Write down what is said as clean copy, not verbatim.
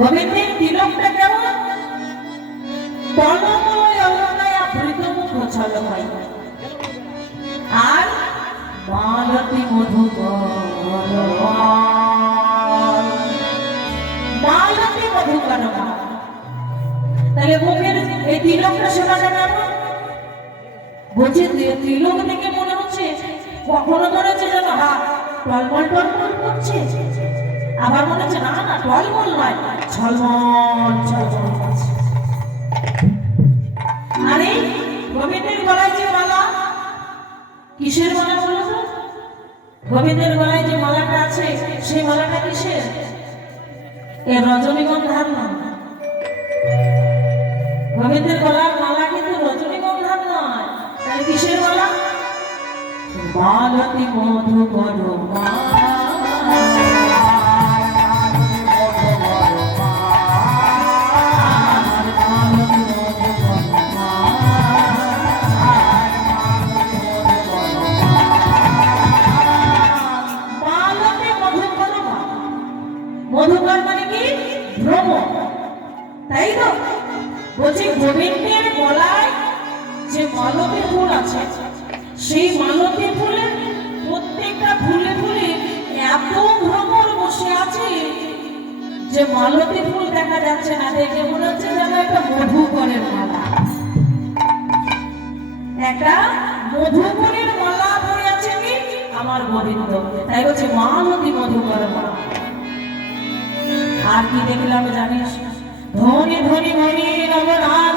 গোবিন্দের তিলকটা কেমন তলময় অলকায় আবৃত মুখ ছলময় আর মালতী মধুকর মালতী মধুকর। তাহলে মুখের এই তিলকটা শোনাটা কেমন বলছে তিলক দেখে মনে হচ্ছে কখনো মনে হচ্ছে যেন হাত টলমল টলমল করছে, আবার মনে হচ্ছে না না টলমল নয় ঝলমল ঝলমল করছে। আরে গোবিন্দের গলায় যে মালা, কিসের মালা বলো তো? গোবিন্দের গলায় যে মালাটা আছে সেই মালাটা কিসের? এ রজনীগন্ধার নাম। গোবিন্দের গলার মালা কিন্তু রজনীগন্ধার নয়, তাহলে কিসের মালা? মালতী মধুকর মধুকর মানে কি ভ্রমর, তাই তো? বলছি গোবিন্দের গলায় যে মালতী ফুল আছে সেই মালতী ফুলের প্রত্যেকটা ফুলে ফুলে এত ভ্রমর বসে আছে যে মালতী ফুল দেখা যাচ্ছে না, দেখে মনে হচ্ছে যেন একটা মধুকরের মালা, একটা মধুকরের মালা পরে আছে কি আমার গোবিন্দ। তাই বলছে মালতী মধুকর মালা। আর কি দেখলাম জানিস? ধনী ধনী ধনী নবনাগ